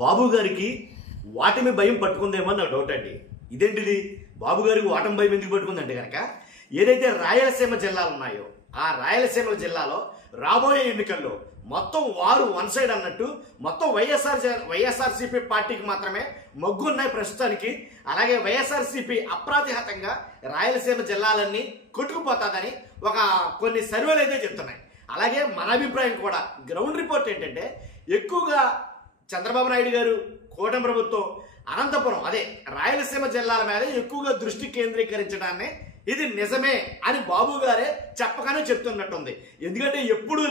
బాబు గారికి వాటమి భయం పట్టుకుందేమో నా డౌట్ అండి. ఇదేంటిది బాబు గారికి వాటమి భయం ఎందుకు పట్టుకుందంటే కనుక ఏదైతే రాయలసీమ జిల్లాలు ఉన్నాయో ఆ రాయలసీమ జిల్లాలో రాబోయే ఎన్నికల్లో మొత్తం వారు వన్ సైడ్ అన్నట్టు మొత్తం వైఎస్ఆర్సీపీ పార్టీకి మాత్రమే మొగ్గు ఉన్నాయి ప్రస్తుతానికి. అలాగే వైఎస్ఆర్సీపీ అప్రాతిహతంగా రాయలసీమ జిల్లాలన్నీ కొట్టుకుపోతాదని కొన్ని సర్వేలు అయితే చెప్తున్నాయి. అలాగే మన అభిప్రాయం కూడా గ్రౌండ్ రిపోర్ట్ ఏంటంటే ఎక్కువగా చంద్రబాబు నాయుడు గారు కూటమి ప్రభుత్వం అనంతపురం అదే రాయలసీమ జిల్లాల మీద ఎక్కువగా దృష్టి కేంద్రీకరించడాన్ని ఇది నిజమే అని బాబు గారే చెప్పగానే చెప్తున్నట్టుంది. ఎందుకంటే ఎప్పుడూ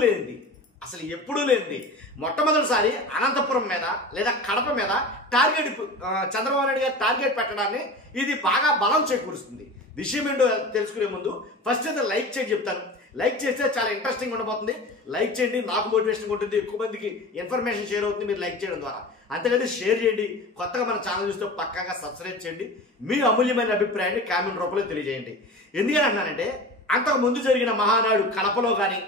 లేనిది మొట్టమొదటిసారి అనంతపురం మీద లేదా కడప మీద టార్గెట్ చంద్రబాబు నాయుడు గారు టార్గెట్ పెట్టడాన్ని ఇది బాగా బలం చేకూరుస్తుంది. విషయం ఏంటో తెలుసుకునే ముందు ఫస్ట్ అయితే లైక్ చేసి చెప్తాను. లైక్ చేస్తే చాలా ఇంట్రెస్టింగ్ ఉండబోతుంది. లైక్ చేయండి, నాకు మోటివేషన్ ఉంటుంది, ఎక్కువ మందికి ఇన్ఫర్మేషన్ షేర్ అవుతుంది మీరు లైక్ చేయడం ద్వారా. అంతకంటే షేర్ చేయండి, కొత్తగా మన ఛానల్ చూస్తే పక్కాగా సబ్స్క్రైబ్ చేయండి, మీ అమూల్యమైన అభిప్రాయాన్ని కామెంట్ రూపంలో తెలియజేయండి. ఎందుకని అన్నానంటే అంతకు ముందు జరిగిన మహానాడు కడపలో కానీ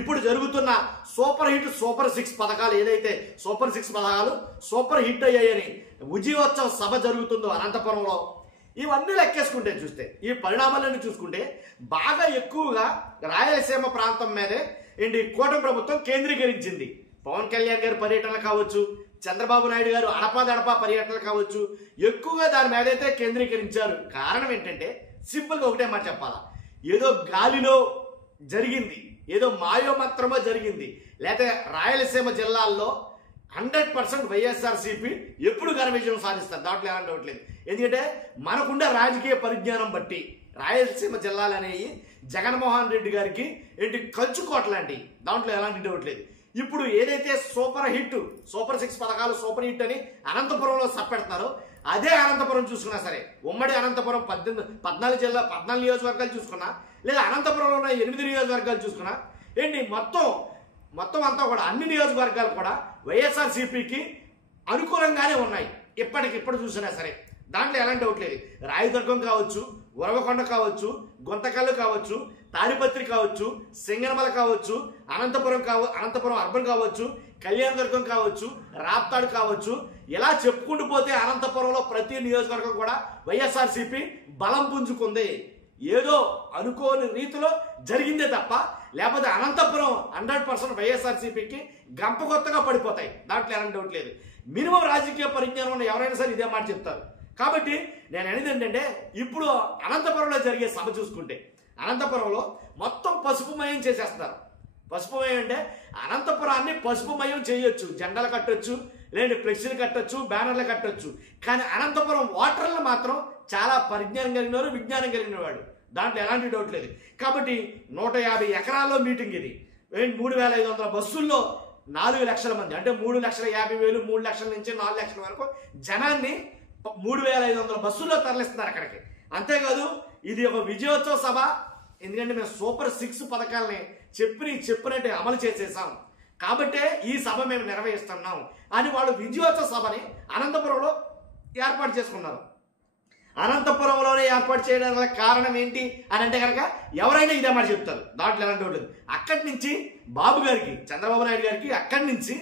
ఇప్పుడు జరుగుతున్న సూపర్ 6 పథకాలు ఏదైతే సూపర్ 6 పథకాలు సూపర్ హిట్ అయ్యాయని విజయోత్సవ సభ జరుగుతుందో అనంతపురంలో ఇవన్నీ లెక్కేసుకుంటే చూస్తే ఈ పరిణామాలన్నీ చూసుకుంటే బాగా ఎక్కువగా రాయలసీమ ప్రాంతం మీదే కూటమి ప్రభుత్వం కేంద్రీకరించింది. పవన్ కళ్యాణ్ గారి పర్యటనలు కావచ్చు, చంద్రబాబు నాయుడు గారు అడపాదడపా పర్యటనలు కావచ్చు, ఎక్కువగా దాని మీద అయితే కేంద్రీకరించారు. కారణం ఏంటంటే సింపుల్గా ఒకటే మాట చెప్పాలా, ఏదో గాలిలో జరిగింది, ఏదో మాయో మాత్రమో జరిగింది, లేకపోతే రాయలసీమ జిల్లాల్లో 100% వైఎస్ఆర్సీపీ ఎప్పుడు ఘన విజయం సాధిస్తారు, దాంట్లో ఎలాంటి డౌట్ లేదు. ఎందుకంటే మనకుండే రాజకీయ పరిజ్ఞానం బట్టి రాయలసీమ జిల్లాలు అనేవి జగన్మోహన్ రెడ్డి గారికి కంచుకోట లాంటి, దాంట్లో ఎలాంటి డౌట్ లేదు. ఇప్పుడు ఏదైతే సూపర్ 6 పథకాలు సూపర్ హిట్ అని అనంతపురంలో సప్పెడుతున్నారో అదే అనంతపురం చూసుకున్నా సరే, ఉమ్మడి అనంతపురం 14 నియోజకవర్గాలు చూసుకున్నా లేదా అనంతపురంలో ఉన్న 8 నియోజకవర్గాలు చూసుకున్నా మొత్తం అంతా కూడా అన్ని నియోజకవర్గాలు కూడా వైఎస్ఆర్సీపీకి అనుకూలంగానే ఉన్నాయి. ఇప్పటికిప్పుడు చూసినా సరే దాంట్లో ఎలాంటి డౌట్ లేదు. రాయదుర్గం కావచ్చు, ఉరవకొండ కావచ్చు, గుంతకల్లు కావచ్చు, తాడిపత్రి కావచ్చు, సింగనమల కావచ్చు, అనంతపురం అర్బన్ కావచ్చు, కళ్యాణదుర్గం కావచ్చు, రాప్తాడు కావచ్చు, ఇలా చెప్పుకుంటూ పోతే అనంతపురంలో ప్రతి నియోజకవర్గం కూడా వైఎస్ఆర్సీపీ బలం పుంజుకుంది. ఏదో అనుకోని రీతిలో జరిగిందే తప్ప లేకపోతే అనంతపురం 100% వైఎస్ఆర్సీపీకి గంపగొత్తగా పడిపోతాయి, దాంట్లో ఎలాంటి డౌట్ లేదు. మినిమం రాజకీయ పరిజ్ఞానం ఉన్న ఎవరైనా సరే ఇదే మాట చెప్తారు. కాబట్టి నేను అనేది ఏంటంటే ఇప్పుడు అనంతపురంలో జరిగే సభ చూసుకుంటే అనంతపురంలో మొత్తం పసుపుమయం చేసేస్తారు. పసుపుమయం అంటే అనంతపురాన్ని పసుపుమయం చేయొచ్చు, జెండాలు కట్టొచ్చు, లేదంటే ఫ్లెక్సీలు కట్టొచ్చు, బ్యానర్లు కట్టొచ్చు. కానీ అనంతపురం ఓటర్లు మాత్రం చాలా పరిజ్ఞానం కలిగిన వాడు, విజ్ఞానం కలిగిన వాడు, దాంట్లో ఎలాంటి డౌట్ లేదు. కాబట్టి 150 ఎకరాల్లో మీటింగ్ ఇది. 3500 బస్సుల్లో 4 లక్షల మంది అంటే 3,50,000 3 లక్షల నుంచి 4 లక్షల వరకు జనాన్ని 3500 బస్సుల్లో తరలిస్తున్నారు అక్కడికి. అంతేకాదు ఇది ఒక విజయోత్సవ సభ. ఎందుకంటే మేము సూపర్ 6 పథకాలని చెప్పినట్టే అమలు చేసేసాం కాబట్టే ఈ సభ మేము నిర్వహిస్తున్నాం అని వాళ్ళు విజయోత్సవ సభని అనంతపురంలో ఏర్పాటు చేసుకున్నారు. అనంతపురంలోనే ఏర్పాటు చేయడానికి కారణం ఏంటి అని అంటే కనుక ఎవరైనా ఇదే మాట చెప్తారు, దాంట్లో ఎలాంటి డౌట్ లేదు. అక్కడి నుంచి బాబు గారికి, చంద్రబాబు నాయుడు గారికి అక్కడి నుంచి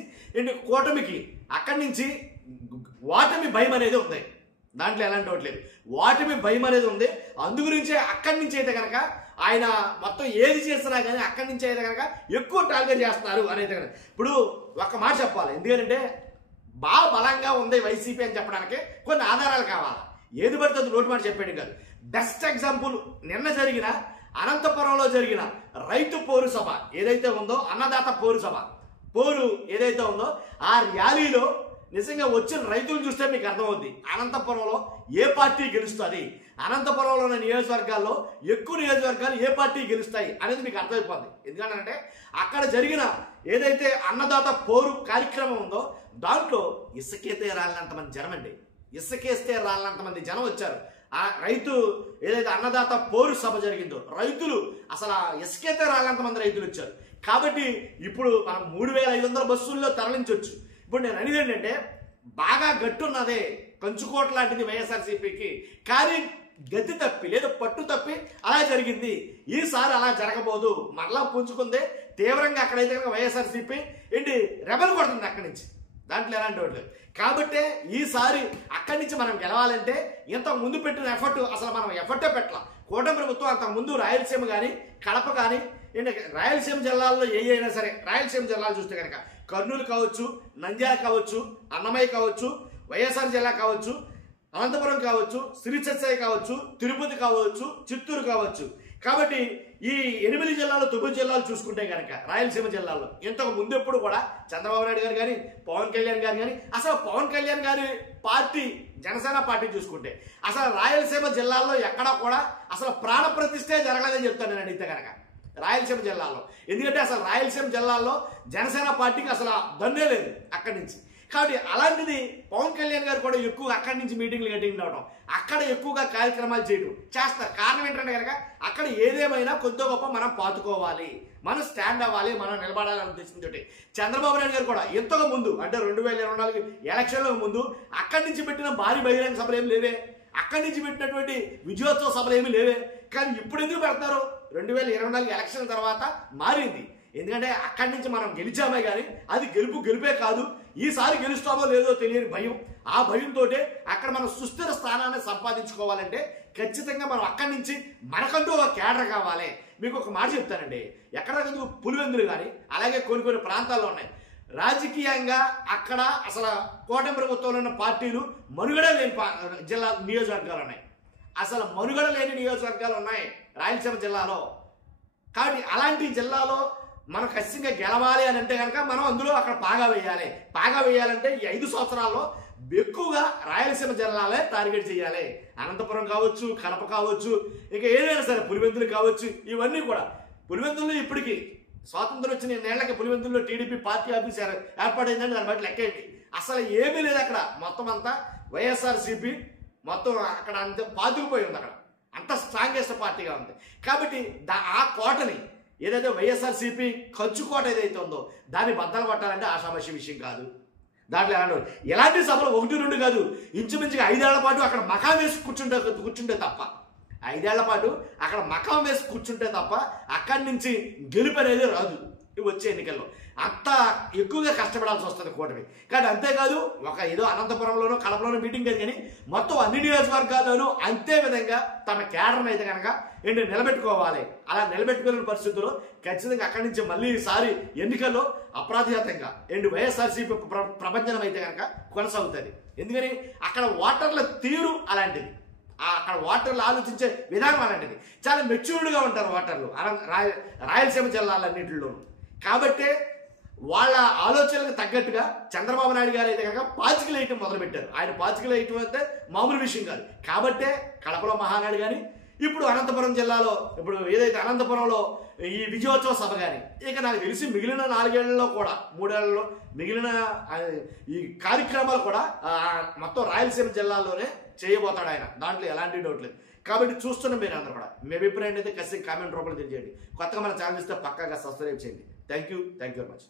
కూటమికి అక్కడి నుంచి వాటమి భయం అనేది ఉంది, దాంట్లో ఎలాంటి డౌట్ లేదు. వాటమి భయం అనేది ఉంది. అందు గురించే అక్కడి నుంచి అయితే కనుక ఆయన మొత్తం ఏది చేసినా కానీ అక్కడి నుంచి అయితే కనుక ఎక్కువ టార్గెట్ చేస్తున్నారు అనేది కనుక. ఇప్పుడు ఒక మాట చెప్పాలి, ఎందుకంటే బాగా బలంగా ఉంది వైసీపీ అని చెప్పడానికి కొన్ని ఆధారాలు కావాలి. ఏది పడితే అది నోటి మాట చెప్పాడు కాదు. బెస్ట్ ఎగ్జాంపుల్ నిన్న జరిగిన అనంతపురంలో జరిగిన రైతు పోరు సభ ఏదైతే ఉందో, అన్నదాత పోరు ఏదైతే ఉందో ఆ ర్యాలీలో నిజంగా వచ్చిన రైతులు చూస్తే మీకు అర్థమవుద్ది అనంతపురంలో ఏ పార్టీ గెలుస్తుంది, అనంతపురంలో ఉన్న నియోజకవర్గాల్లో ఎక్కువ నియోజకవర్గాలు ఏ పార్టీ గెలుస్తాయి అనేది మీకు అర్థమైపోద్ది. ఎందుకంటే అక్కడ జరిగిన ఏదైతే అన్నదాత పోరు కార్యక్రమం ఉందో దాంట్లో ఇసుకేస్తే రాలినంతమంది జనం అండి, ఇసుకేస్తే రాలినంతమంది జనం వచ్చారు. ఆ రైతు ఏదైతే అన్నదాత పోరు సభ జరిగిందో రైతులు అసలు ఇసుకేస్తే రాలినంతమంది రైతులు వచ్చారు. కాబట్టి ఇప్పుడు మనం 3500 బస్సుల్లో తరలించవచ్చు. ఇప్పుడు నేను అనేది ఏంటంటే బాగా గట్టున్నదే కంచుకోట లాంటిది వైఎస్ఆర్సీపీకి, కానీ గతి తప్పి లేదా పట్టు తప్పి అలా జరిగింది. ఈసారి అలా జరగబోదు, మరలా పుంజుకుందే తీవ్రంగా. అక్కడైతే కనుక వైఎస్ఆర్సీపీ రెబల్ కొడుతుంది అక్కడి నుంచి, దాంట్లో ఎలాంటి డౌట్ లేదు. కాబట్టే ఈసారి అక్కడి నుంచి మనం గెలవాలంటే ఇంతకు ముందు పెట్టిన ఎఫర్ట్ అసలు మనం ఎఫర్టే పెట్టాల. కూటమి ప్రభుత్వం అంతకు ముందు రాయలసీమ కానీ కడప కానీ రాయలసీమ జిల్లాల్లో ఏ అయినా సరే రాయలసీమ జిల్లాలు చూస్తే కనుక కర్నూలు కావచ్చు, నంద్యాల కావచ్చు, అన్నమయ్య కావచ్చు, వైఎస్ఆర్ జిల్లా కావచ్చు, అనంతపురం కావచ్చు, శ్రీసత్య కావచ్చు, తిరుపతి కావచ్చు, చిత్తూరు కావచ్చు. కాబట్టి ఈ 8 జిల్లాలు 9 జిల్లాలు చూసుకుంటే కనుక రాయలసీమ జిల్లాల్లో ఇంతకు ముందెప్పుడు కూడా చంద్రబాబు నాయుడు గారు కానీ పవన్ కళ్యాణ్ గారు కానీ అసలు పవన్ కళ్యాణ్ గారి పార్టీ జనసేన పార్టీ చూసుకుంటే అసలు రాయలసీమ జిల్లాల్లో ఎక్కడా కూడా అసలు ప్రాణ ప్రతిష్ఠే జరగలేదని చెప్తాను నేను అడిగితే కనుక రాయలసీమ జిల్లాలో. ఎందుకంటే అసలు రాయలసీమ జిల్లాల్లో జనసేన పార్టీకి అసలు దండే లేదు అక్కడి నుంచి. కాబట్టి అలాంటిది పవన్ కళ్యాణ్ గారు కూడా ఎక్కువగా అక్కడి నుంచి మీటింగ్లు అటెండ్ అవడం, అక్కడ ఎక్కువగా కార్యక్రమాలు చేయడం చేస్తారు. కారణం ఏంటంటే కనుక అక్కడ ఏదేమైనా కొద్ది గొప్ప మనం పాతుకోవాలి, మనం స్టాండ్ అవ్వాలి, మనం నిలబడాలనే ఉద్దేశంతో చంద్రబాబు నాయుడు గారు కూడా ఎంతగా ముందు అంటే 2024 ఎలక్షన్లకు ముందు అక్కడి నుంచి పెట్టిన భారీ బహిరంగ సభలు ఏమి లేవే, అక్కడి నుంచి పెట్టినటువంటి విజయోత్సవ సభలు ఏమి లేవే. కానీ ఇప్పుడు ఎందుకు పెడతారు? 2024 ఎలక్షన్ తర్వాత మారింది. ఎందుకంటే అక్కడి నుంచి మనం గెలిచామే కానీ అది గెలిపే కాదు, ఈసారి గెలుస్తామో లేదో తెలియని భయం. ఆ భయంతో అక్కడ మనం సుస్థిర స్థానాన్ని సంపాదించుకోవాలంటే ఖచ్చితంగా మనం అక్కడి నుంచి మనకంటూ ఒక కేడర్ కావాలి. మీకు ఒక మాట చెప్తానండి, ఎక్కడికెందుకు పులివెందులు కానీ అలాగే కొన్ని ప్రాంతాల్లో ఉన్నాయి రాజకీయంగా అక్కడ అసలు కూటమి ప్రభుత్వంలో ఉన్న పార్టీలు మనుగడ లేని జిల్లా నియోజకవర్గాలు ఉన్నాయి. అసలు మనుగడ లేని నియోజకవర్గాలు ఉన్నాయి రాయలసీమ జిల్లాలో. కాబట్టి అలాంటి జిల్లాలో మనం ఖచ్చితంగా గెలవాలి అని అంటే కనుక మనం అందులో అక్కడ పాగా వేయాలంటే ఈ 5 సంవత్సరాల్లో ఎక్కువగా రాయలసీమ జిల్లాలే టార్గెట్ చేయాలి. అనంతపురం కావచ్చు, కడప కావచ్చు, ఇక ఏదైనా సరే పులివెందులు కావచ్చు. ఇవన్నీ కూడా పులివెందుల్లో ఇప్పటికీ స్వాతంత్రం వచ్చిన నేళ్లకి పులివెందుల్లో టీడీపీ పార్టీ ఆఫీస్ ఏర్పాటైందని దాన్ని బట్టి లెక్కేయండి. అసలు ఏమీ లేదు అక్కడ, మొత్తం అంతా వైఎస్ఆర్సీపీ మొత్తం అక్కడ అంత పాతుకుపోయి ఉంది, అక్కడ అంత స్ట్రాంగెస్ట్ పార్టీగా ఉంది. కాబట్టి ఆ కోటని ఏదైతే వైఎస్ఆర్సీపీ ఖర్చు కోట ఏదైతే ఉందో దాన్ని బద్దలు కొట్టాలంటే ఆషామాషి విషయం కాదు. దాంట్లో ఎలాంటి సభలు 1-2 కాదు, ఇంచుమించుగా 5 ఏళ్ల పాటు అక్కడ మకాం వేసి కూర్చుంటే తప్ప 5 ఏళ్ల పాటు అక్కడ మకాం వేసి కూర్చుంటే తప్ప అక్కడి నుంచి గెలుపు అనేది రాదు వచ్చే ఎన్నికల్లో. అంత ఎక్కువగా కష్టపడాల్సి వస్తుంది కూటమి. కానీ అంతేకాదు ఒక ఏదో అనంతపురంలోనో కడపలోనో మీటింగ్ కాదు, కానీ మొత్తం అన్ని నియోజకవర్గాల్లోనూ అంతే విధంగా తమ కేడర్ని అయితే కనుక నిలబెట్టుకోవాలి. అలా నిలబెట్టుకునే పరిస్థితుల్లో ఖచ్చితంగా అక్కడి నుంచి మళ్ళీ ఈసారి ఎన్నికల్లో అప్రాధాతంగా వైఎస్ఆర్సీపీ ప్రపంచం అయితే కనుక కొనసాగుతుంది. ఎందుకని అక్కడ ఓటర్ల తీరు అలాంటిది, అక్కడ ఓటర్లు ఆలోచించే విధానం అలాంటిది. చాలా మెచ్యూర్డ్గా ఉంటారు ఓటర్లు రాయలసీమ జిల్లాలన్నింటిలోనూ. కాబట్టే వాళ్ళ ఆలోచనలకు తగ్గట్టుగా చంద్రబాబు నాయుడు గారు అయితే కనుక పాచికలు వేయటం మొదలుపెట్టారు. ఆయన పాచికలు వేయటం అయితే మామూలు విషయం కాదు. కాబట్టే కడపలో మహానాడు కానీ ఇప్పుడు అనంతపురం జిల్లాలో ఇప్పుడు ఏదైతే అనంతపురంలో ఈ విజయోత్సవ సభ కానీ ఇక నాకు తెలిసి మిగిలిన 4 ఏళ్లలో కూడా 3 ఏళ్లలో మిగిలిన ఈ కార్యక్రమాలు కూడా మొత్తం రాయలసీమ జిల్లాలోనే చేయబోతాడు ఆయన, దాంట్లో ఎలాంటి డౌట్ లేదు. కాబట్టి చూస్తున్న మీరు అందరూ కూడా మీ అభిప్రాయం అయితే ఖచ్చితంగా కామెంట్ రూపంలో తెలియజేయండి. కొత్తగా మన ఛానల్ ఇస్తే పక్కాగా సబ్స్క్రైబ్ చేయండి. Thank you very much.